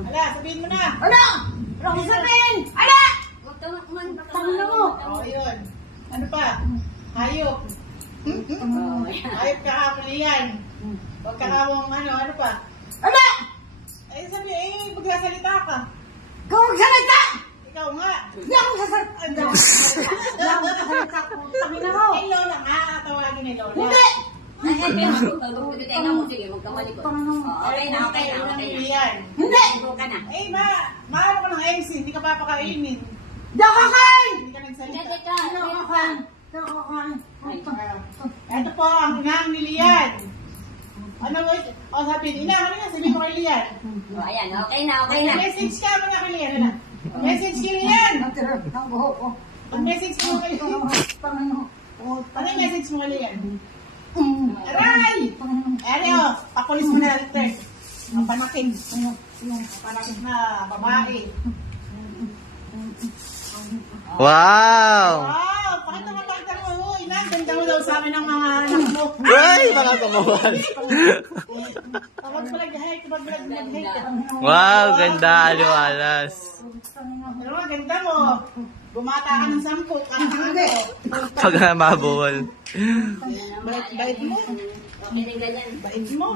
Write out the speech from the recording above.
Ala, sabihin mo na. Ala! Ano sabihin? Ala! Tangina mo. O, yun. Ano pa? Hayop. Hayop kahapon yan. Huwag kahawang ano pa? Ala! Ay, magsasalita ka. Ikaw magsalita! Ikaw nga. Hindi ako sasalita. Hindi ako sasalita. Tangina mo. Ay, Lola nga. Tawagin ni Lola. Hindi! Tenga mo, sige, huwag ka malikot. Okay na. Yan. Hindi! Ka na. Ay, maano ka ng MC. Hindi ka papakainin. Hindi ako kakain! Hindi ka nagsalita. Hindi ako kakain. Hindi ako kakain. Ito po ang inang ni Lian. Ano mo? O sabihin, inang, ano nga? Sabihin ko kay Lian. Ayan, okay na. Message ka mo na kay Lian. Ano? Message kay Lian. Ang buhok ko. Message mo kay Lian. Pangano. Ano yung message mo kay Lian? Aray! Ano? Pakulis mo na rin. Ang panakin. Panakin na babae. Wow! Wow! Pakita mo. Uy, ganda mo daw sa amin ng mga anak mo. Ay, mga kamuhan! Kapag mag-hike. Wow, ganda, aliwalas. Pero ganda mo. Bumata ka ng 10. Pag mabuhol. Bait mo. Okay, ganyan. Bait mo.